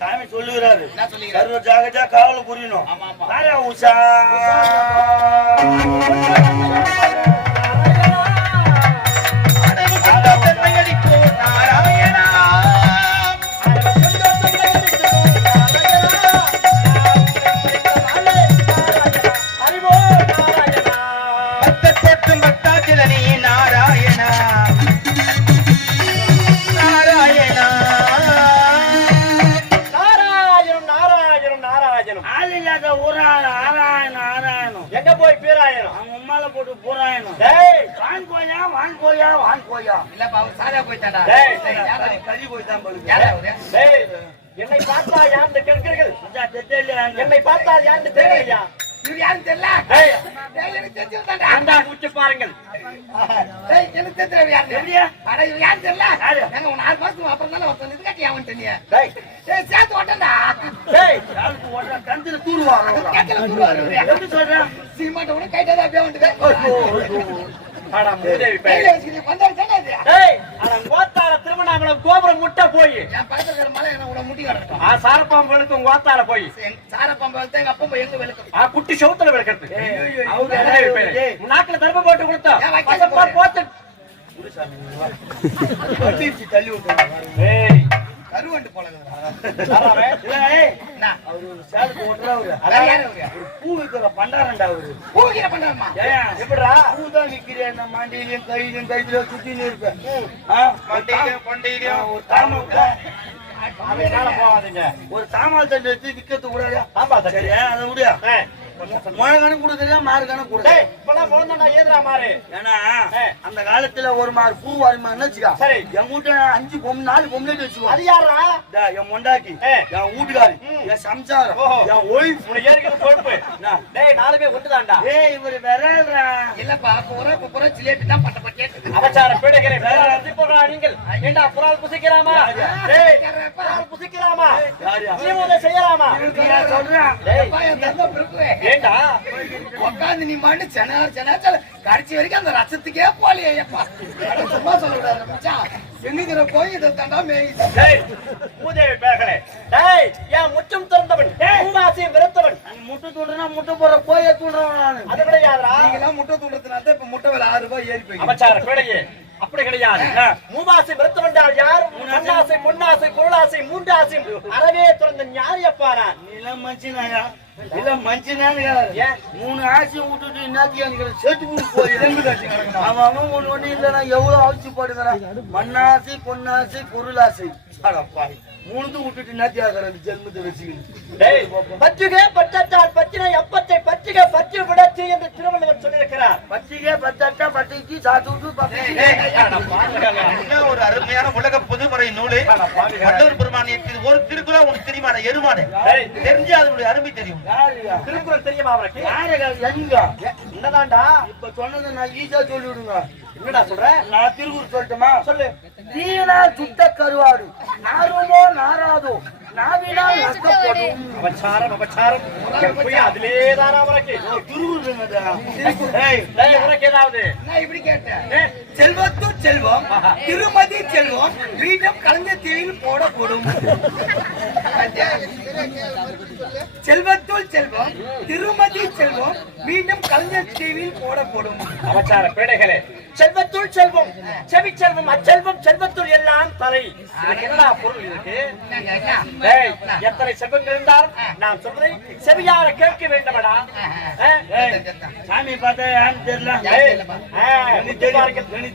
சாமி சொல்லுகிறாரு சர்வ ஜாகஜா காவல புரியணும். உஷா எங்க போய் பேராயணும் அவங்க உம்மால போட்டு போறாயணும். வாங்கோயா இல்லப்பா அவன் சாதா போயிட்டாடா. கறி போய்தான் என்னை பார்த்தா யாருன்னு கேட்கிறீர்கள்? என்னை பார்த்தா யாருன்னு தெரியலையா? இவர் யாருன்னு தெரியல. எனக்கு தெரிஞ்சு மூச்சு பாருங்கள். எனக்கு தெரிஞ்சது யாருன்னு தெரியல. எங்க 4 மாசத்துக்கு அப்புறம் தானே ஒருத்தன் இது கட்டி அவன் தெரியா சேர்த்து ஓட்டண்டா. கந்திர தூருவாரு சீமாட்ட கூட கைட்டாதான் அப்படியே வந்துட்டு திருவண்ணாமலம் கோபுரம் முட்டை போய் என் பக்கத்துல மலை என்ன முட்டி கிடக்கும். சாரப்பாம்பு வெளுக்கும் கோத்தால போய் சாரப்பாம்பு வெளுத்த எங்க அப்பா எங்க வெளுக்கும் குட்டி சவுத்துல வெளுக்கிறது. நாக்குல தர்ம போட்டு கொடுத்தோம் போத்து தள்ளி விட்டு கருவண்டு போல பூ வைக்கிற பண்டாரண்டா அவரு. பூ வைக்கிற பண்டாரமா எப்படா பூ தான் விக்கிறேன். மண்டியிலையும் கையிலையும் கையில சுத்தின்னு இருப்பேன். ஒரு தாமால் தண்டு வச்சு விக்கிறது கூடாது. சரி அதை முடியா மழை கணக்கு கூட தெரியா மாறு கணக்கு கூட ஏதுரா மாறு. ஏன்னா அந்த காலத்துல ஒரு மாறு பூ வருமானு வச்சுக்கா. சரி என் வீட்டை 5 பொம்மை 4 பொம்மைட்டு வச்சுக்கோ. அது யாரா? என் மொண்டாட்டி, என் வீட்டுக்காரி, என் சம்சாரம், என் ஒய்ஃப். பொறுப்பு 4 பேர் ஒன்றுதான்டா. இவரு விரல்றா இல்லப்பா புற சிலேபி தான் பட்ட பட்டே அவசார பேடுகிறேன். நீங்கள் ஏண்டா புறால் புசிக்கலாமா? புறால் புசிக்கலாமா? நீ முதல்ல செய்யலாமா? சொல்றேன் ஏண்டா உட்காந்து நீ மாட்டு செனார் கடைசி வரைக்கும் அந்த ரசத்துக்கே போலியப்பா. சும்மா சொல்லக்கூடாது மச்சான். எண்ணுகிற போய் இதை தாண்டா மூதேவி பேர்களே. ஏன் முற்றும் திறந்தவன் பூமாசியம் விரத்தவன். முட்டை தூண்டுனா முட்டை போற போய தூண்டுறவன். அது கிடையாதுடா. நீங்க முட்டை தூண்டுறதுனால இப்ப முட்டை விலை 6 ரூபாய் ஏறி போய் அமைச்சார பேடையே அப்படி கிடையாது. மூவாசை விரத்தம் என்றால் யார்? மண்ணாசை பொன்னாசை பொருளாசை 3 ஆசை அறவே துறந்த ஞானியப்பாரா. நீலாம் மனுஷனாயா இல்ல மனுஷனானு 3 ஆசையும் விட்டுட்டு என்னத்தையும் சேர்த்து கொடுத்து போய் அவன் ஒண்ணு இல்லைன்னா எவ்வளவு ஆசை போடுங்கிறான். மண்ணாசை பொன்னாசை பொருளாசை மூணுது விட்டுட்டு என்னத்தியாகிறது ஜென்மத்தை வச்சுக்கிட்டு. பச்சுகே பச்சால் பச்சினை அப்பத்தை பச்சுகே பச்சு விடச்சு என்று திருவள்ளுவர் சொல்லியிருக்கிறார். பச்சிகே பச்சாட்டா பட்டிக்கு சாத்து ஒரு அருமையான உலக பொதுமுறை நூலு வள்ளுவர் பெருமானியத்தில் ஒரு திருக்குறள் உனக்கு தெரியுமான எருமானே தெரிஞ்சு அதனுடைய அருமை தெரியும். திருக்குறள் தெரியுமா அவருக்கு? என்னதான்டா இப்ப சொன்னதை நான் ஈஸியா சொல்லி விடுங்க. என்னடா சொல்ற? நான் திருக்குறள் சொல்லட்டுமா? சொல்லு. வீணா சுத்த கருவாடு நாருமோ நாராதோ நாவினால் நஷ்டப்படும். அபச்சாரம் அபச்சாரம் அதிலேதான் அவருக்கு உனக்கு ஏதாவது இப்படி கேட்டேன். செல்வத்து செல்வம் திருமதி செல்வம் வீட்டம் கலந்த தீவில் போடப்படும். செல்வத்துள் செல்வம் திருமதி செல்வம் மீண்டும் கலைஞர் தீவில் போடப்படும். அபச்சார பேடைகளே. செல்வத்துள் செல்வம் செவி செல்வம் அச்செல்வம் செல்வத்துள் எல்லாம் தலை. என்னடா பொருள் இருக்கு? எத்தனை செல்வங்கள் இருந்தாலும் நான் சொல்றதை செவியார கேட்க வேண்டுமடா. சாமி பார்த்தா யாரும் தெரியல.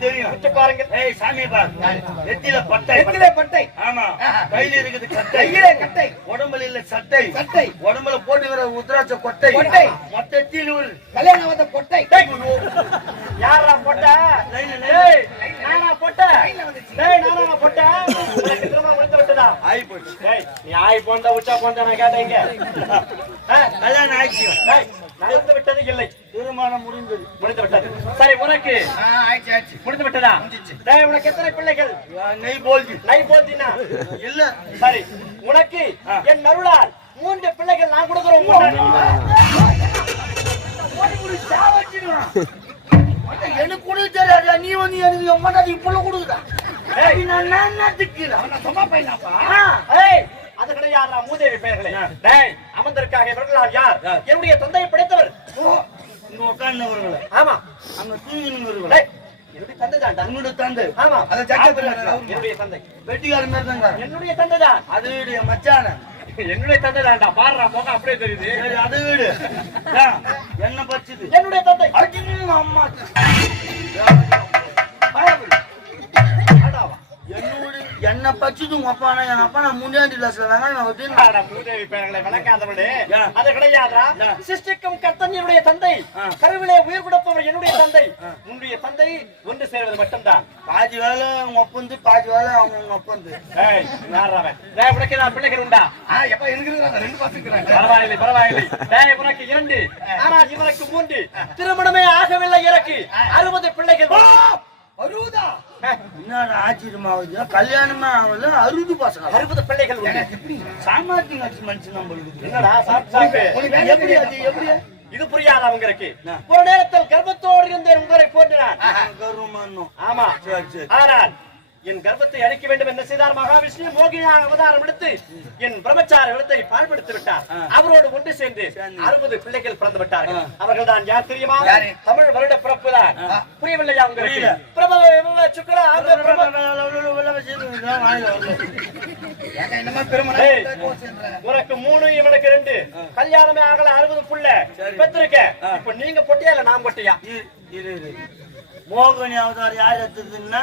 தெரியும் பாருங்க. சாமி பாரு நெத்தியில பட்டை. பட்டை ஆமா கையில இருக்குது கட்டை. கட்டை உடம்புல இல்ல சட்டை. சட்டை உடம்புல போட்டுக்கிற உத்ராட்ச கொட்டை. கொட்டை மொத்தத்தில் ஒரு கல்யாண கொட்டை. யாரா பொட்டை? நானா பொட்டை? நானா பொட்டை? திரும்ப முடிந்து விட்டதா? ஆயி போச்சு. நீ ஆயி போந்தா உச்சா போந்தா நான் கேட்டீங்க. கல்யாணம் ஆயிடுச்சு. நடந்து விட்டது இல்லை. திருமணம் முடிந்து விட்டது. சரி உனக்கு முடிந்து விட்டதா? உனக்கு எத்தனை பிள்ளைகள்? நெய் போல்தினா இல்ல. சரி உனக்கு என் அருளால் 3 பிள்ளைகள் நான் கொடுக்கிறோம். எனக்கு கொடுக்க தெரியாது. நீ வந்து எனக்கு இப்ப கொடுக்குதா? அது கிடையாதா மூதேவி பெயர்களே. டேய், அமர்ந்திருக்காக இவர்கள் யார்? என்னுடைய தந்தையை படைத்தவர். இங்க உட்கார்ந்தவர்களே. ஆமா. அங்க தூங்கினவர்களே. டேய், என்னுடைய தந்தை தான். உன்னுடைய தந்தை. ஆமா. அத ஜக்கத்துல என்னுடைய தந்தை. வெட்டிக்காரன் மாதிரி தாங்க. என்னுடைய தந்தை தான். அது வீடு மச்சான. என்னுடைய தந்தை தான்டா. பாருடா போக அப்படியே தெரியுது. சரி, அது வீடு. என்ன பச்சது? என்னுடைய தந்தை. அடிங்க அம்மா. என்ன பச்சது உங்க அப்பானா எங்க அப்பா நான் முன்னாடி கிளாஸ்ல தாங்க மூதேவி பெயர்களை விளக்காதவனே. அது கிடையாதா? சிருஷ்டிக்கும் கர்த்தன் என்னுடைய தந்தை. கருவிலே உயிர் கொடுப்பவர் என்னுடைய தந்தை. உன்னுடைய தந்தை ஒன்று சேர்வது மட்டும்தான். பாதி வேலை உங்க ஒப்பந்து பாதி வேலை அவங்க உங்க ஒப்பந்து. உனக்கு நான் பிள்ளைகள் உண்டா? எப்ப இருக்கிறாங்க 2 பசங்க இருக்கிறாங்க. பரவாயில்லை பரவாயில்லை. உனக்கு 2 ஆனால் இவனுக்கு 3. திருமணமே ஆகவில்லை. எனக்கு 60 பிள்ளைகள். 60? என்ன ஆச்சரியமாவது? கல்யாணமா ஆகல 60 பசங்க. 60 பிள்ளைகள். எப்படி சாமாஜிக் மனுஷன் நம்மளுக்கு? என்னடா சாப்பிட்டு எப்படி அது எப்படி இது புரியாத அவங்களுக்கு? ஒரு நேரத்தில் கர்ப்பத்தோடு இருந்த உங்களை போன்றான். கர்வமானோ? ஆமா. சரி சரி. ஆனால் என் கர்ப்பத்தை அழிக்க வேண்டும் என்ன செய்தார் மகாவிஷ்ணு? மோகினியாக அவதாரம் எடுத்து என் பிரம்மச்சார விடத்தை பாழ்படுத்தி விட்டார். அவரோடு ஒன்று சேர்ந்து 60 பிள்ளைகள் பிறந்து விட்டார்கள். அவர்கள் தான் யார் தெரியுமா? தமிழ் வருட பிறப்பு தான். புரியவில்லையா உங்களுக்கு? பிரபல சுக்கரா உனக்கு 3 இவனுக்கு 2. கல்யாணமே ஆகல 60 புள்ள பெற்றிருக்க. இப்ப நீங்க பொட்டியா இல்ல நான் பொட்டியா? மோகினி அவதாரம் யார் எடுத்ததுன்னா?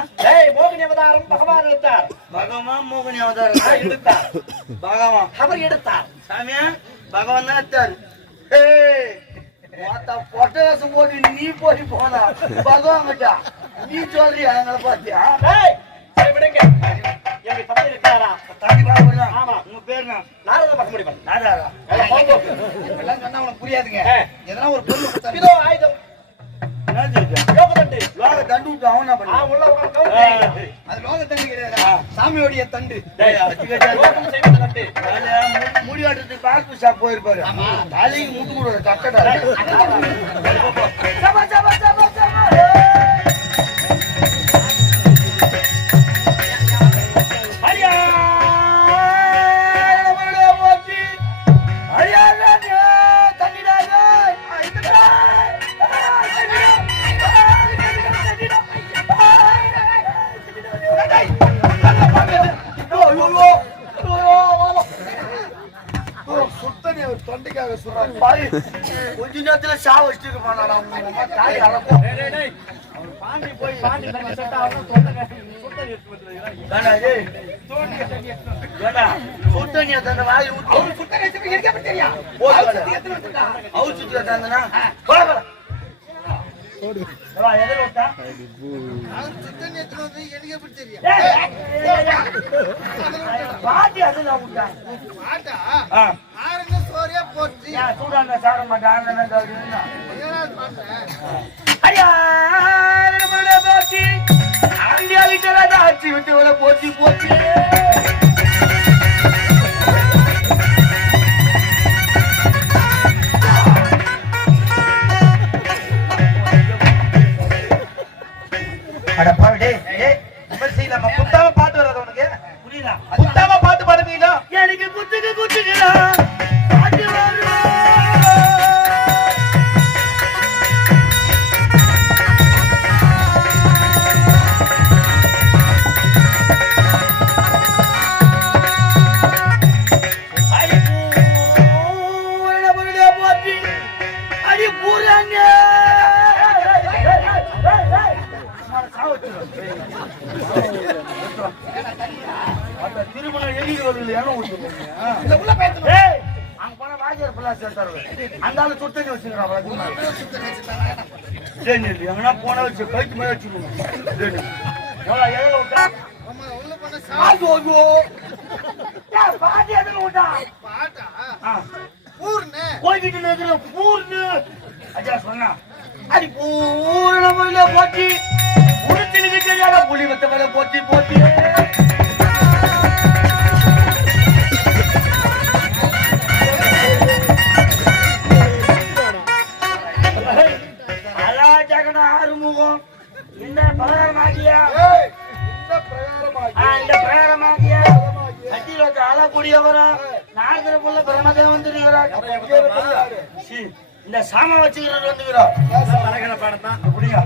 மோகினி அவதாரம் பகவான் எடுத்தார். பகவான் மோகினி அவதாரம் எடுத்தார். பகவான் அவர் எடுத்தார். சாமியா பகவான் தான் எடுத்தாரு. பொட்டவாசம் போட்டு நீ போய் போனா பகவான் கிட்டா நீ சொல்றியா எங்களை பாத்தியா? விடுங்க. எங்க தம்பி இருக்காரா? தம்பி பாருங்க. ஆமா. உங்க பேர் என்ன? நாரத மகமுடிவன். நாரதா? எல்லாம் சொன்னா உனக்கு புரியாதுங்க. எதனா ஒரு பொருள் இதோ ஆயுதம். லோக தண்டு விட்டு அவனா பண்ண அது லோக தண்டு கிடையாது. சாமியோடைய தண்டு. முடிவாட்டத்துக்கு பாஸ்பு ஷாப் போயிருப்பாரு. தலைக்கு முட்டு கூட கட்டடா. தொண்டைக்காக சொல்றாரு. கொஞ்ச நேரத்துல சாவ வச்சுட்டு போனாடா. தாய் அழகும் பாண்டி போய் பாண்டி சுத்தனியா தந்த வாய் தெரியா அவர் சுத்தியா தந்தனா பாட்டி அதுதான் சூடான சாப்பிட மாட்டேன். ஆட்சி விட்டு வர போச்சு போச்சு. குத்தாம பாட்டு வர்றது உனக்கு புரியுதா? குத்தாம பாட்டு பாடுவீங்களா? எனக்கு குத்துக்கு குத்துக்கலாம் பாட்டு வரும். அடி பூராங்க திருமணம் எழுதி வருது. அங்க போன வாஜர் பிள்ளாஸ் அந்த ஆளு சுத்தண்ணி வச்சுக்கிறான். எங்கன்னா போன வச்சு கழிச்சு மேல வச்சுருவோம். பாட்டி எதுல விட்டா போய்கிட்டு பூர்ணு அஜா சொன்னா அடி பூரண முறையில போட்டி உடுத்தினுக்கு தெரியாத புலி வத்த மேல போட்டி போட்டி. அலா ஜகன ஆறுமுகம் இந்த பிரகாரம் ஆகியா இப்படி அவரா நாரதர புள்ள பிரம்மதேவன் வந்துருக்கிறார். இந்த சாமா வச்சுக்கிறது வந்துக்கிறார். அப்படியா?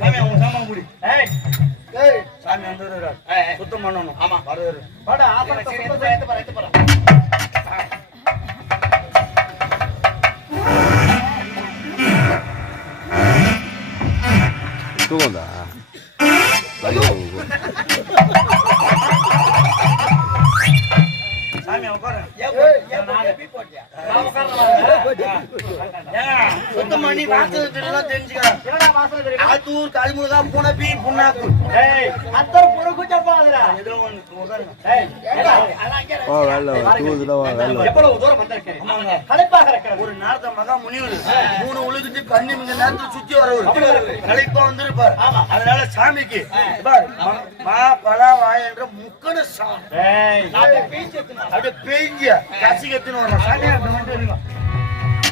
சாமி அவங்க சாமா குடி. சாமி வந்துருக்கிறார். சுத்தம் பண்ணணும். ஆமா வருவாரு. வாடா ஆபரத்தை சுத்தம் எடுத்து போற. தூங்குதா? சாமி உட்காரு. சுத்தம் பண்ணி வாசல் தெரிஞ்சுக்கிறேன். ஆத்தூர் கல்முருகா புனபி புண்ணாக்கு அத்தர் புறகுச்ச பாதுடா. ஏதோ ஒண்ணு உட்காருங்க. வா வேலை தூங்குதுல வா வேலை. எவ்வளவு தூரம் வந்திருக்கேன். களைப்பாக இருக்கிறது. ஒரு நாரத மகா முனிவர் 3 உலகத்து கண்ணி இந்த நேரத்துல சுத்தி வரவர் களைப்பா வந்திருப்பார். அதனால சாமிக்கு பார் மா பலா வாய் என்ற முக்கன சாமி அப்படியே பேஞ்ச கசிகத்துன்னு வர சாமி அப்படி மட்டும் இருக்கும்.